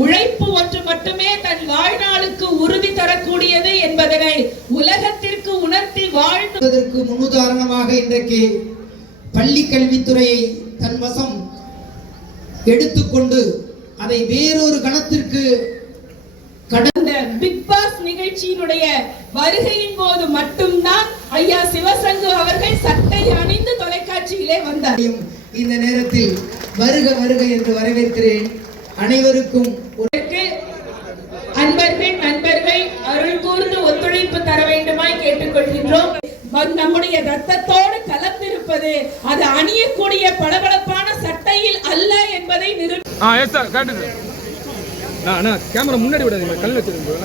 உழைப்பு ஒன்று மட்டுமே தன் வாழ்நாளுக்கு உறுதி தரக்கூடியது என்பதனை உலகத்திற்கு உணர்த்தி வாழ்வதற்கு முன்னுதாரணமாக இன்றைக்கு பள்ளி கல்வித்துறையை தன் வசம் எடுத்துக்கொண்டு அதை வேறொரு கணத்திற்கு கடந்த பிக் பாஸ் நிகழ்ச்சியினுடைய வருகையின் போது மட்டும்தான் ஐயா சிவசங்கு அவர்கள் சட்டை அணிந்து தொலைக்காட்சியிலே வந்தார். இந்த நேரத்தில் வருக வருக என்று வரவேற்கிறேன். அனைவருக்கும் நண்பர்கள் அருள் கூர்ந்து ஒத்துழைப்பு தர வேண்டுமாய் கேட்டுக்கொள்கின்றோம். நம்முடைய ரத்தத்தோடு கலந்திருப்பது அது அணியக்கூடிய பளபளப்பான சட்டையில் அல்ல என்பதை கேமரா முன்னாடி விடாதீங்க, கல் வச்சிருக்கோம்.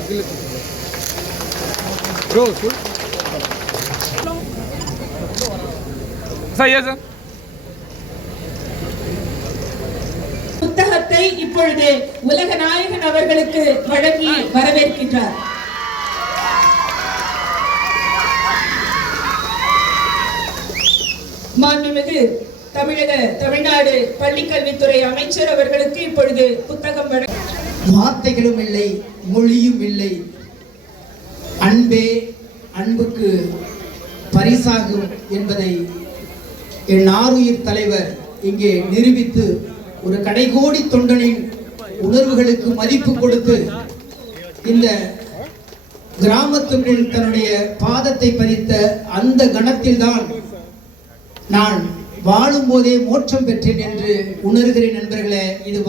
புத்தகத்தை இப்பொழுது உலக நாயகன் அவர்களுக்கு வழங்கி வரவேற்கின்றார். மாண்புமிகு தமிழ்நாடு பள்ளிக்கல்வித்துறை அமைச்சர் அவர்களுக்கு இப்பொழுது புத்தகம் வார்த்தைகளும் இல்லை, மொழியும் இல்லை. அன்பே அன்புக்கு பரிசாகும் என்பதை என் ஆருயிர் தலைவர் இங்கே நிரூபித்து ஒரு கடைகோடி தொண்டனின் உணர்வுகளுக்கு மதிப்பு கொடுத்து இந்த கிராமத்துக்குள் தன்னுடைய பாதத்தை பதித்த அந்த கணத்தில்தான் நான் வாழும் போதே மோட்சம் பெற்றேன் என்று உணர்கிறேன். நண்பர்களே, இது